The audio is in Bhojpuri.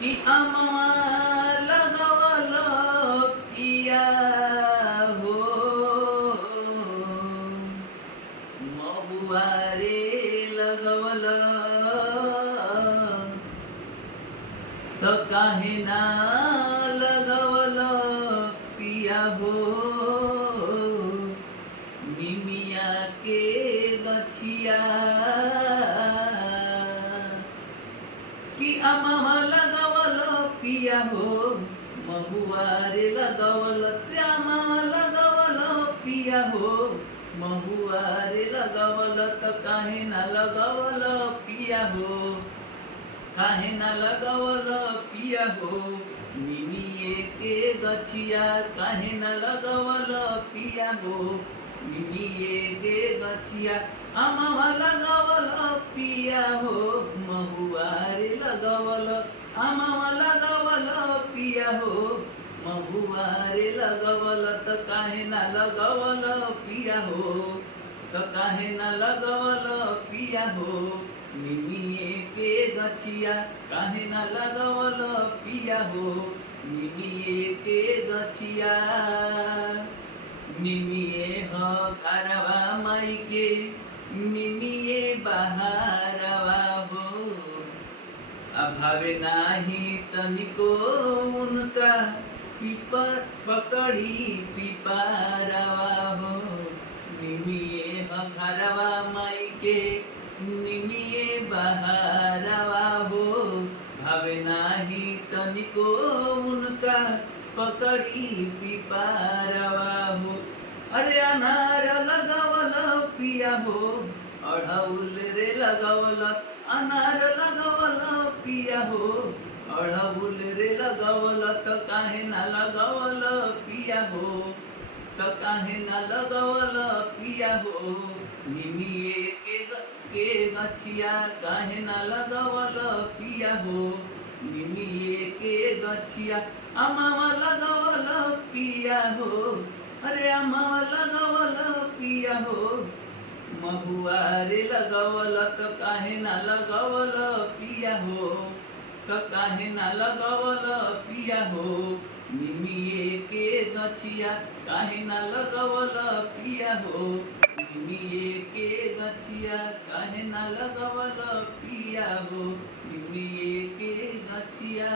कि अमवा लगवल पिया हो महुआ रे लगवल तो काहे ना लगवल पिया हो निमिया के गछिया कि अमवा लगवल पिया हो महुआ रे लगवल अमवा लगवल पिया हो महुआ रे लगवल त काहे ना लगवल पिया हो काहे ना लगवल पिया हो निमिये के गछिया काहे ना लगवल पिया हो निमिये के गछिया अमवा लगवल पिया हो महुआ रे लगवल अमवा लगवल पिया हो महुआ रे लगवल त काहे ना लगवल पिया हो त काहे ना लगवल पिया हो निमिये के गछिया काहे ना लगवल पिया हो निमिये के गछिया निमिये ह घरवा माई के निमिये बहारवा हो अभावे नाही तनिको उनका पीपर पकड़ी पिपारवा हो निमिये ह घरवा माई के निमिये बहारवा हो भावे नाही तनिको उनका पकड़ी पिपारवा हो अरे अनार लगवल पिया हो अढ़ौल रे लगवल अनार लगवल पिया हो अढ़ौल रे लगवल त काहे ना लगवल पिया हो त काहे ना लगवल पिया हो निमिये के गछिया काहे ना लगवल पिया हो निमिये के गछिया अमवा लगवल पिया हो अरे अमवा लगवल पिया हो महुआ रे लगवल त काहे ना लगवल पिया हो त काहे ना लगवल पिया हो निमिये के गछिया काहे ना लगवल पिया हो निमिये के गछिया काहे ना लगवल पिया हो निमिये के गछिया।